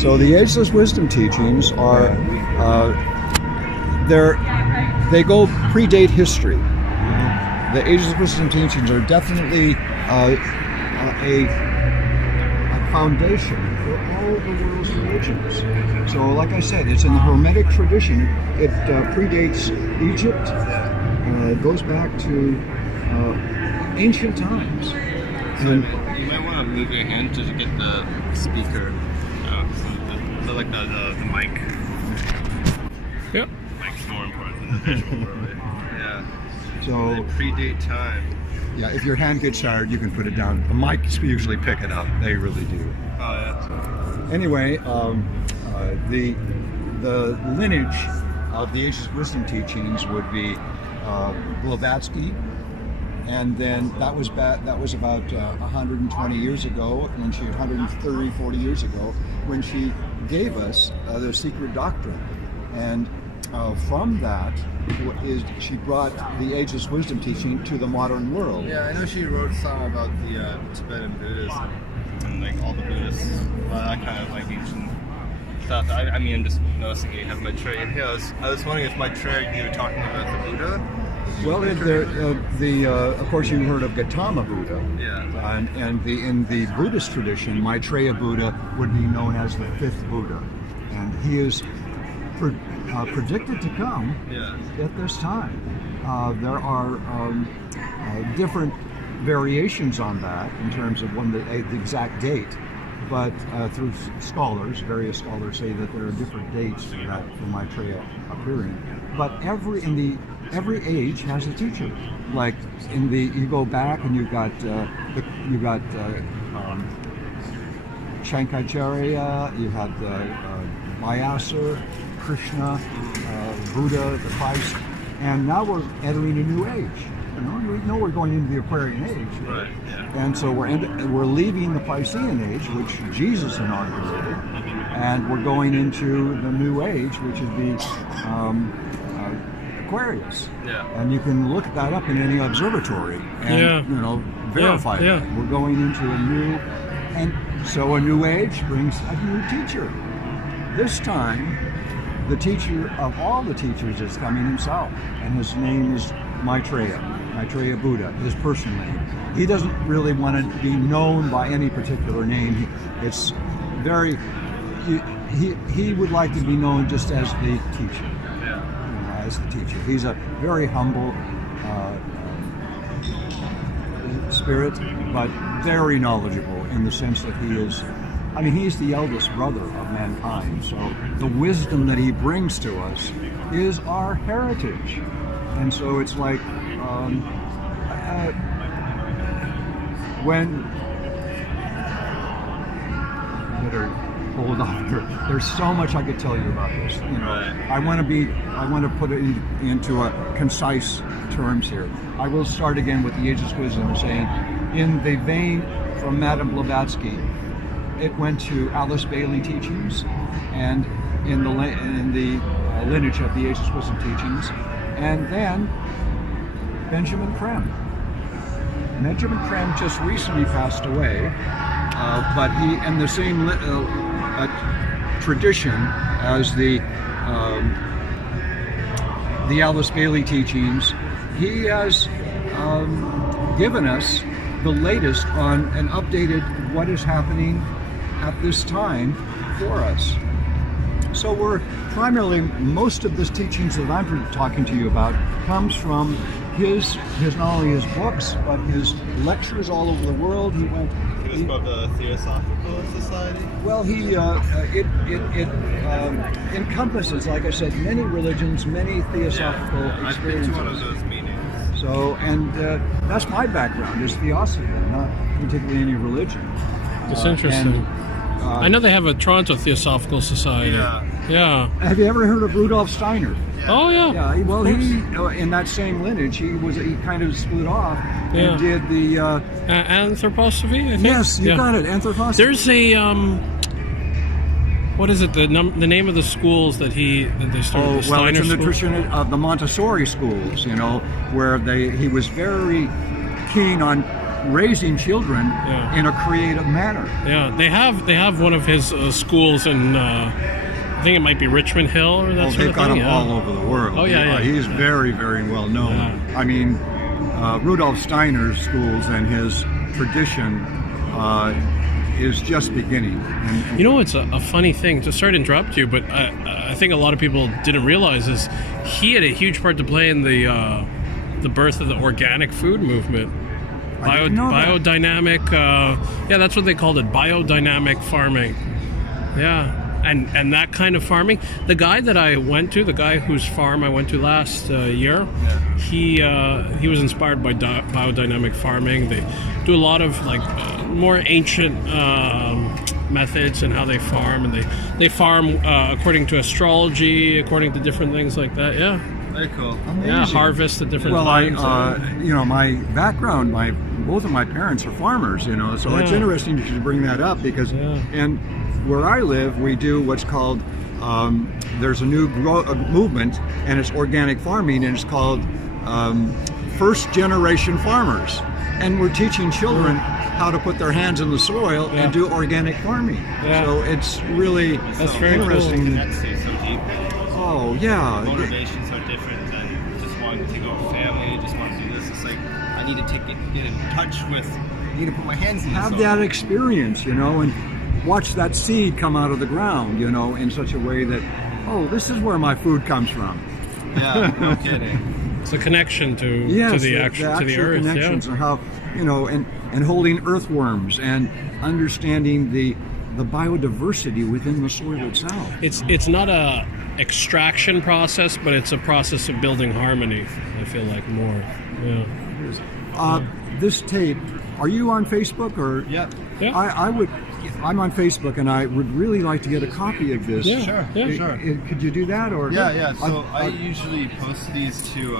So the Ageless Wisdom teachings are, they go predate history. The Ageless Wisdom teachings are definitely a foundation for all of the world's religions. So, like I said, it's in the Hermetic tradition. It predates Egypt. It goes back to ancient times. And you might want to move your hand to get the speaker, the mic. Yep. Mic's more important than the visual, really. Yeah. So they predate time. Yeah, if your hand gets tired, you can put it down. The mics usually pick it up. They really do. Oh yeah. So, anyway, the lineage of the Ageless Wisdom teachings would be Blavatsky, and then that was about 120 years ago, when she 130, 40 years ago, when she gave us the secret doctrine, and from that she brought the Ageless Wisdom teaching to the modern world. Yeah, I know she wrote some about the Tibetan Buddhism and like all the Buddhists, that kind of like ancient stuff. I mean, I'm just noticing you have Maitreya. Yeah, I was wondering if Maitreya, you were talking about the Buddha. Well, of course, you heard of Gautama Buddha. Yeah. And in the Buddhist tradition, Maitreya Buddha would be known as the fifth Buddha, and he is predicted to come at this time. There are different variations on that in terms of when the exact date, but through various scholars say that there are different dates for Maitreya appearing. But every age has a teacher. Like you go back and you've got Shankaracharya, you had Vyasa, Krishna, Buddha, the Christ, and now we're entering a new age. We know we're going into the Aquarian age, right? Yeah. And so we're leaving the Piscean age, which Jesus inaugurated, and we're going into the new age, which would be Aquarius. Yeah. And you can look that up in any observatory and verify that. We're going into a new age brings a new teacher. This time, the teacher of all the teachers is coming himself, and his name is Maitreya Buddha, his personal name. He doesn't really want to be known by any particular name. It's very, he would like to be known just as the teacher. Yeah. As the teacher. He's a very humble spirit, but very knowledgeable in the sense that he's the eldest brother of mankind, so the wisdom that he brings to us is our heritage. And so it's like, hold on, there's so much I could tell you about this. I want to put it into a concise terms here. I will start again with the Ageless Wisdom, saying, in the vein from Madame Blavatsky, it went to Alice Bailey teachings, and in the lineage of the Ageless Wisdom teachings, and then Benjamin Creme. Benjamin Creme just recently passed away, but he, in the same tradition as the Alice Bailey teachings, he has given us the latest on and updated what is happening at this time for us. So we're primarily, most of this teachings that I'm talking to you about comes from his not only his books, but his lectures all over the world. He was called the Theosophical Society? Well, it encompasses, like I said, many religions, many theosophical experiences. I've been to one of those meetings. So, and that's my background, is theosophy, not particularly any religion. It's interesting. I know they have a Toronto Theosophical Society. Yeah. Have you ever heard of Rudolf Steiner? Oh yeah. Yeah. Well, he in that same lineage, he kind of split off and did the anthroposophy. I think? Yes, you got it. Anthroposophy. There's a what is it? The name of the schools that they started. Oh, well, it's in the tradition of the Montessori schools. Where he was very keen on raising children Yeah. in a creative manner. Yeah, they have one of his schools in I think it might be Richmond Hill or that Oh, sort they've of got thing. him all over the world. Oh, yeah, yeah. He's very, very well known. Yeah. I mean, Rudolf Steiner's schools and his tradition is just beginning. And You know, it's a funny thing. To sorry to interrupt you, but I think a lot of people didn't realize is he had a huge part to play in the birth of the organic food movement. I didn't know that. Biodynamic. Yeah, that's what they called it. Biodynamic farming. Yeah. And that kind of farming. The guy that I went to, the guy whose farm I went to last year, he was inspired by biodynamic farming. They do a lot of like more ancient methods and how they farm, and they farm according to astrology, according to different things like that. Yeah, Very cool. yeah, harvest at different well, times. my background, both of my parents are farmers, so it's Yeah. interesting that you bring that up because, Yeah. and where I live, we do what's called, there's a new movement, and it's organic farming, and it's called first generation farmers. And we're teaching children how to put their hands in the soil Yeah. and do organic farming. Yeah. So it's really That's very cool. interesting. Connects you so deeply. Oh, yeah. Motivations are different than just wanting to take over family, just want to do this. It's like, I need to get in touch with, I need to put my hands in the Have soil. that experience, and watch that seed come out of the ground, in such a way that, oh, this is where my food comes from. Yeah, no kidding. It's a connection to Yes, the actual to the earth. connections Yeah. and how, and holding earthworms and understanding the biodiversity within the soil itself. It's not a extraction process, but it's a process of building harmony. I feel like more. Yeah. This tape, are you on Facebook or? Yep. Yeah. I'm on Facebook, and I would really like to get a copy of this. Yeah, Sure, yeah. sure. Could you do that, or? Yeah. So I I- usually post these to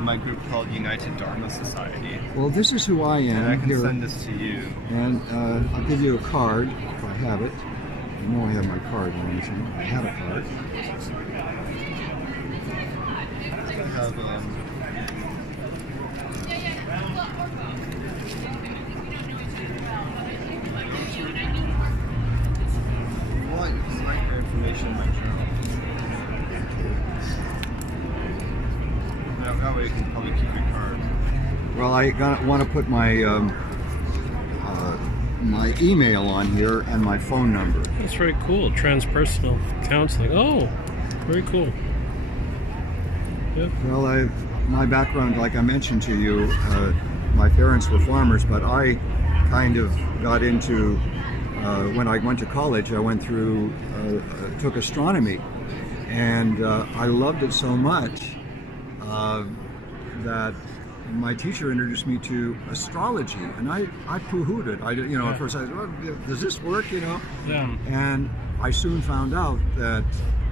my group called United Dharma Society, Well, this is who I am and I can here. send this to you. And I'll give you a card if I have it. I know I have my card or anything. I have a card. I have what is like your information in my journal? That way you can probably keep your card. Well, I want to put my my email on here and my phone number. That's very cool. Transpersonal counseling. Oh, very cool. Yeah. Well, my background, like I mentioned to you, my parents were farmers, but I kind of got into, when I went to college, I went through, took astronomy, and I loved it so much that my teacher introduced me to astrology, and I poo-hooed it. At first I said, well, does this work, Yeah. And I soon found out that,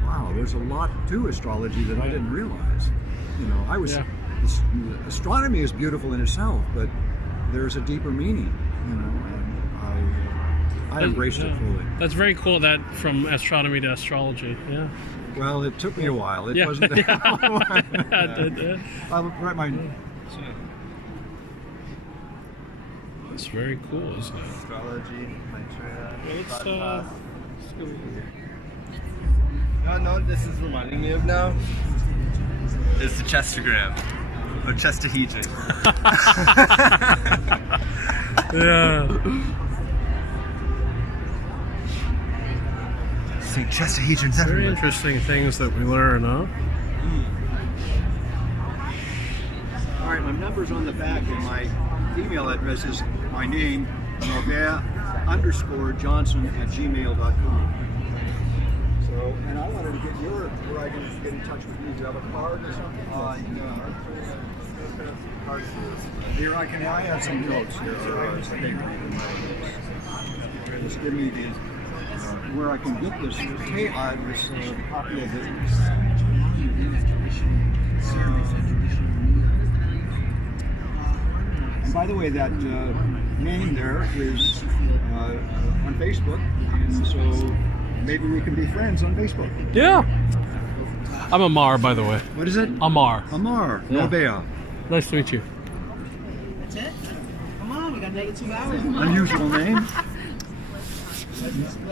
wow, there's a lot to astrology that I didn't realize. Yeah. Astronomy is beautiful in itself, but there's a deeper meaning, and I embraced it fully. That's very cool. That from astronomy to astrology. Yeah. Well, it took me a while. It Yeah. wasn't Yeah. I'll write my... It's very cool, isn't it? Astrology, Maitreya. It's No, this is reminding me of now. Is the Chestergram. Or Chestahedron. yeah. St. Chestahedron's Very everywhere. interesting things that we learn, huh? All right, my number's on the back, and my email address is my name, Norbert_Johnson@gmail.com. So, and I wanted to get where I can get in touch with you. Do you have a card or something? Here, I have some notes here. Just give me the, where I can get this copy of it. And by the way, that name there is on Facebook, and so maybe we can be friends on Facebook. Yeah. I'm Amar, by the way. What is it? Amar. Amar. Yeah. Norbert. Nice to meet you. That's it? Unusual name.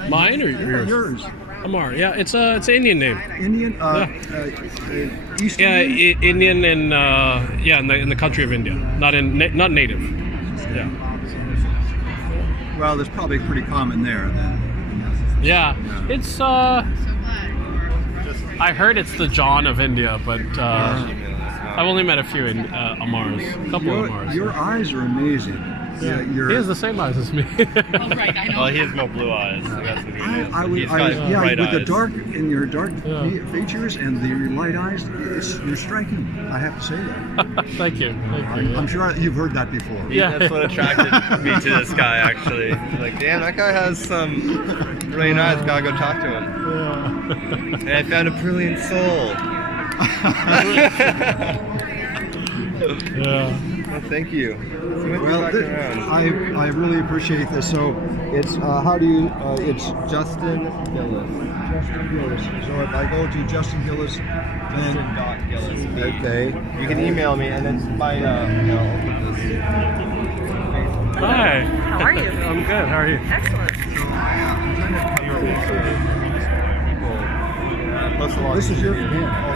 Mine or yours? Yours. Amar. Yeah, it's an Indian name. Indian. East Yeah, Indian? Indian in in the country of India, not native. Yeah. Well, that's probably pretty common there then. Yeah, it's. I heard it's the John of India, but I've only met a few in Amars, a couple of Amars. Your eyes are amazing. Yeah, He has the same eyes as me. Right, I know. Well, he has no blue eyes. So that's what he is. He's got yeah, bright with the eyes. dark in your dark Yeah. features and the light eyes, you're striking. I have to say that. Thank you. Thank you. I'm sure you've heard that before. Yeah. That's what attracted me to this guy, actually. Like, damn, that guy has some brilliant eyes. Gotta go talk to him. And I found a brilliant soul. Yeah. Well, thank you. Well, I really appreciate this. So it's how do you? It's Justin Gillis. Justin Gillis. So if I go to Justin Gillis, then Justin.Gillis. okay. You can email me, and then my Hi. How are you? I'm good. How are you? Excellent. This is your Oh,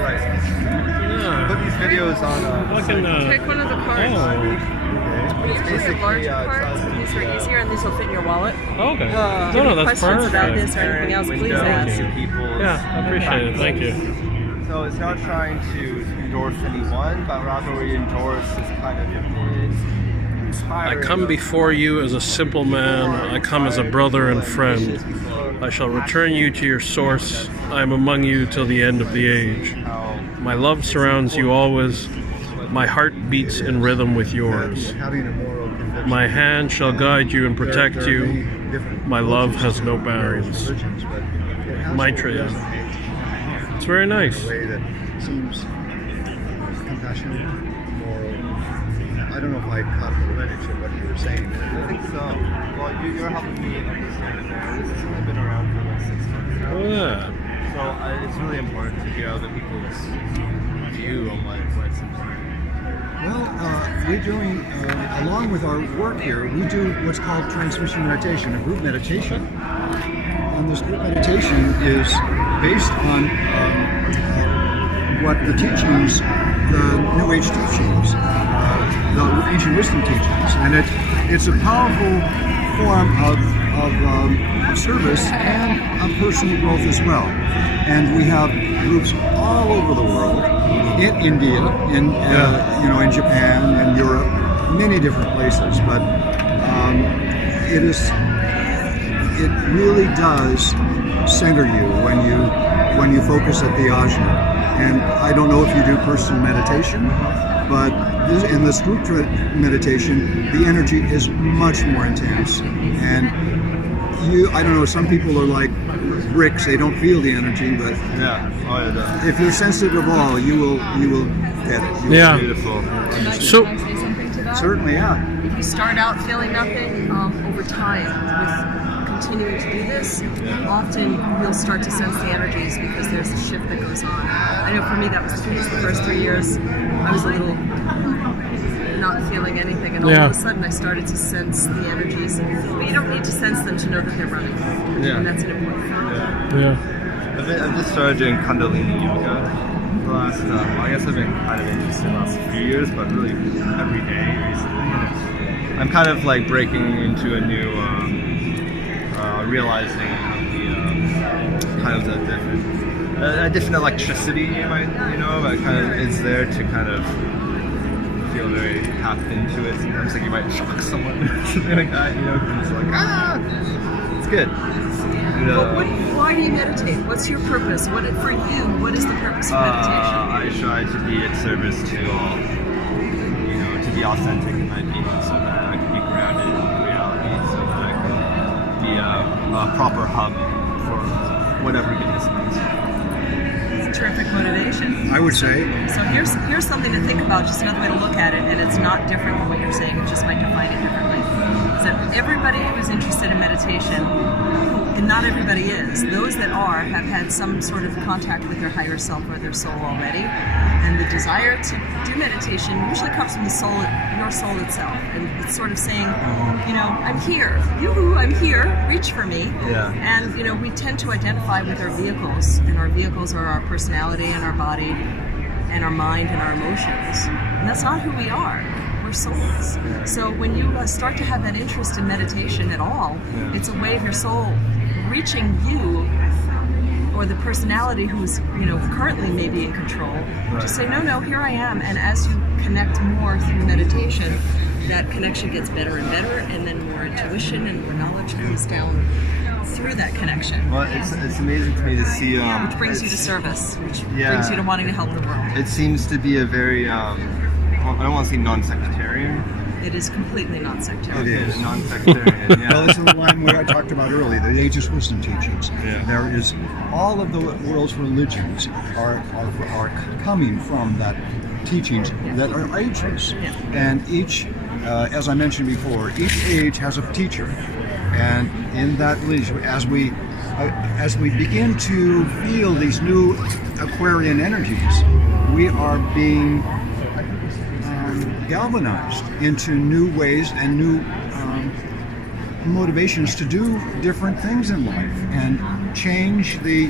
right. Yeah. Put these videos on. Fucking, Pick one of the cards. oh, These are basically, larger tries cards. to These be, are easier, and these will fit in your wallet. okay. If No, you have that's questions about perfect. this or anything else, please windows ask. to people's Yeah, I appreciate it. Thank you. So it's not trying to endorse anyone, but rather we endorse this kind of I inspiring. come before you as a simple man. I come as a brother and friend. I shall return you to your source. I am among you till the end of the age. My love surrounds you always. My heart beats in rhythm with yours. having a moral conviction. My hand shall guide you and protect There are you. many different My love has no various bounds. religions, but it has Maitreya. to resonate It's very nice. in a way that seems compassionate, moral. I don't know if I caught the lineage of what you were saying. I think so. Well, you're helping me understand it there. This has only been around for like 6 months now. Oh, yeah. So it's really important to hear other people's view on what's important. Well, we're doing, along with our work here, we do what's called transmission meditation, a group meditation. And this group meditation is based on what the teachings, the New Age teachings, the ancient wisdom teachings. And it's a powerful form of service and of personal growth as well. And we have groups all over the world, in India, in in Japan, in Europe, many different places. But it really does center you when you focus at the ajna. And I don't know if you do personal meditation, but in this group meditation, the energy is much more intense. And I don't know, some people are like bricks, they don't feel the energy, but Yeah. Oh, yeah. if you're sensitive at all, you will get it. You will Yeah. Beautiful. So, Can I say something to that? Certainly, yeah. If you start out feeling nothing, over time, with continuing to do this, often you'll start to sense the energies because there's a shift that goes on. I know for me that was the case the first 3 years. I was a little not feeling anything, and all Yeah. of a sudden I started to sense the energies. But you don't need to sense them to know that they're running, Yeah. and that's an important thing. yeah. I've just started doing Kundalini yoga the last, I guess I've been kind of interested in the last few years, but really every day recently. I'm kind of like breaking into a new, realizing the, kind of the a different electricity, that kind of is there to kind of feel very tapped into it. Sometimes like you might shock someone or something like that, and it's like, it's good. And, But why do you meditate? What's your purpose? For you, what is the purpose of meditation? I try to be at service to all, to be authentic in my being, so that I can be grounded in reality, so that I can be a proper hub for whatever given space. It's a terrific motivation. I would say. So here's something to think about, just another way to look at it, and it's not different from what you're saying, it just might define it differently. Is that everybody who is interested in meditation, who And not everybody is. Those that are have had some sort of contact with their higher self or their soul already. And the desire to do meditation usually comes from the soul, your soul itself. And it's sort of saying, I'm here. Yoo-hoo, I'm here. Reach for me. Yeah. And, we tend to identify with our vehicles. And our vehicles are our personality and our body and our mind and our emotions. And that's not who we are. We're souls. So when you start to have that interest in meditation at all, it's a way of your soul reaching you or the personality who's currently maybe in control. Just say, no, here I am. And as you connect more through meditation, that connection gets better and better, and then more intuition and more knowledge comes down through that connection. Well, it's amazing to me to see. Which brings you to service, which brings you to wanting to help the world. It seems to be a very, I don't want to say non-sectarian. It is completely non-sectarian. It is non-sectarian. Yeah. Well, it's in the line where I talked about earlier, the ageless wisdom teachings. Yeah. There is all of the world's religions are coming from that teachings that are ageless, and each, as I mentioned before, each age has a teacher, and in that lineage, as we begin to feel these new Aquarian energies, we are being galvanized into new ways and new motivations to do different things in life and change the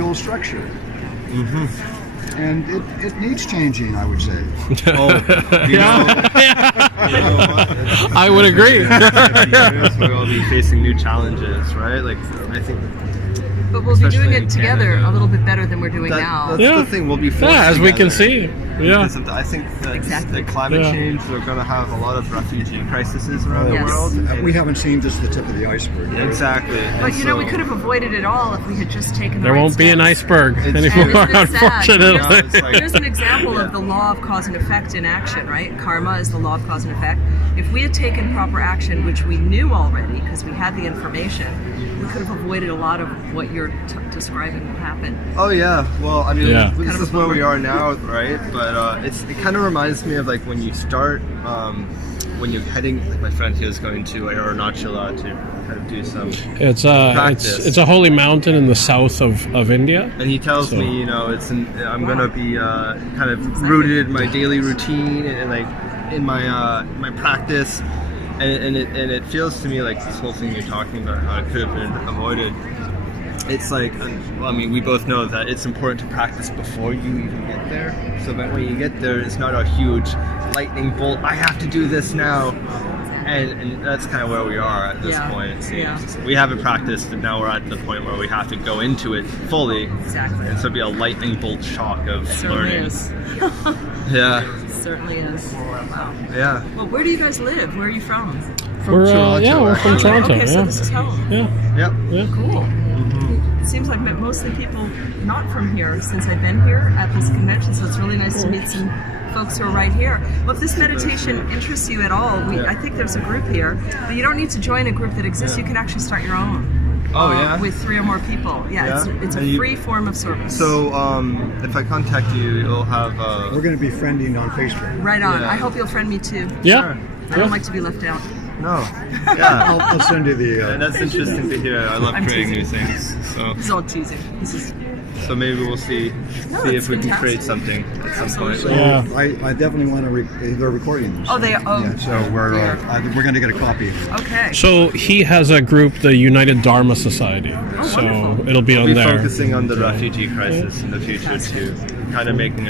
old structure. And it needs changing, I would say. I would agree. We'll be facing new challenges, right? Like, I think. But we'll be Especially doing in it together Canada. a little bit better than we're doing now. That's the thing. We'll be forced as we can together. see. Yeah. Because I think that Exactly. the climate Yeah. change, we're going to have a lot of refugee crises around Yes. the world. We haven't seen just the tip of the iceberg. Exactly. But And we could have avoided it all if we had just taken the There right won't be an steps. iceberg It's- anymore, And isn't it sad? unfortunately. It's like- Here's an example of the law of cause and effect in action, right? Karma is the law of cause and effect. If we had taken proper action, which we knew already because we had the information, we could have avoided a lot of what you're describing will happen. Oh yeah, well I mean Yeah. this Kind of is a where we bummer. are now, right? But it kind of reminds me of like when you start, when you're heading. Like my friend, he was going to Arunachala to kind of do some, practice. It's a holy mountain in the south of India. and he tells So- me, I'm gonna be kind of rooted in my daily routine and like in my practice, and it feels to me like this whole thing you're talking about, how it could have been avoided. It's like, well, I mean, we both know that it's important to practice before you even get there. So that when you get there, it's not a huge lightning bolt. I have to do this now, and that's kind of where we are at this Yeah. point. It seems. Yeah. We haven't practiced, and now we're at the point where we have to go into it fully. Exactly. And so it'll be a lightning bolt shock of Certainly learning. is. Yeah, Certainly is. Wow. yeah. Well, where do you guys live? Where are you from? We're Toronto, we're from actually. Toronto. Okay, so Yeah. this is home. Yeah. Yep. Yeah. Cool. It seems like mostly people not from here since I've been here at this convention, so it's really nice to meet some folks who are right here. Well, if this meditation interests you at all, I think there's a group here, but you don't need to join a group that exists. You can actually start your own. Oh, yeah? With 3 or more people. Yeah, Yeah? it's a And you- free form of service. So if I contact you, you'll have. We're going to be friending on Facebook. right on. Yeah. I hope you'll friend me too. Yeah. Sure. I don't like to be left out. No. Yeah. I'll send you the. And that's interesting to hear. I love I'm creating new teasing. things. This is all teasing. This is So maybe we'll see No, if it's we can create fantastic. something at some point. So Yeah. I definitely want to. They're recording this. Oh, they are. Oh, Yeah, so we're going to get a copy. okay. So he has a group, the United Dharma Society. So wonderful. it'll be on We'll be there. focusing on the refugee crisis in the future too, kind of making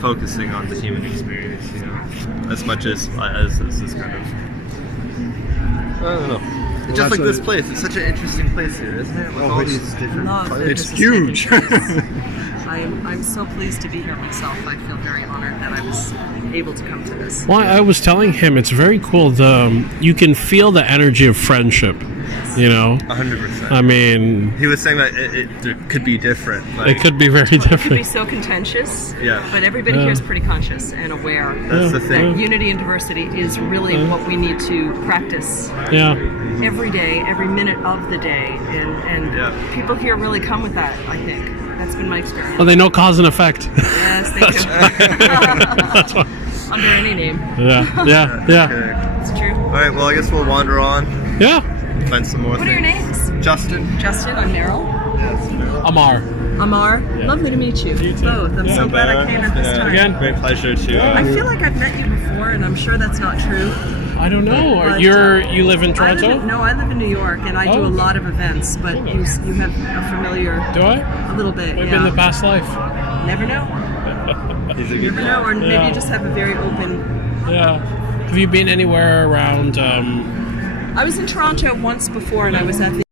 focusing on the human experience, as much as this is kind of. I don't know. Just that's like a- this place, it's such an interesting place here, isn't it? With all these different. Love that It's this is huge. taking place. I'm so pleased to be here myself. I feel very honored that I was able to come to this. Well, I was telling him it's very cool. You can feel the energy of friendship. 100%. I mean, He was saying that it could be different. Like, it could be very It could be different. so contentious, Yeah. but everybody Yeah. here is pretty conscious and aware That's the that thing. unity and diversity is really what we need to practice Yeah. every day, every minute of the day, and Yeah. people here really come with that. I think that's been my experience. Well, they know cause and effect. Yes, they do. Under any name, Yeah. Okay. it's true. All right. Well, I guess we'll wander on. Yeah. Find some more What are your things. names? Justin. Justin, I'm Meryl. Amar. Amar, lovely to meet you. You too. Both. I'm so glad I came at this time. Again. Great pleasure to. I feel like I've met you before, and I'm sure that's not true. I don't know. But, You live in I Toronto? live in New York, and I do Oh, a okay. lot of events. But you have a familiar, Do I? a little bit. Maybe yeah. in the past life. Never know. He's a You good never know, or maybe Yeah. you just have a very open. Yeah. Have you been anywhere around? I was in Toronto once before, and I was at the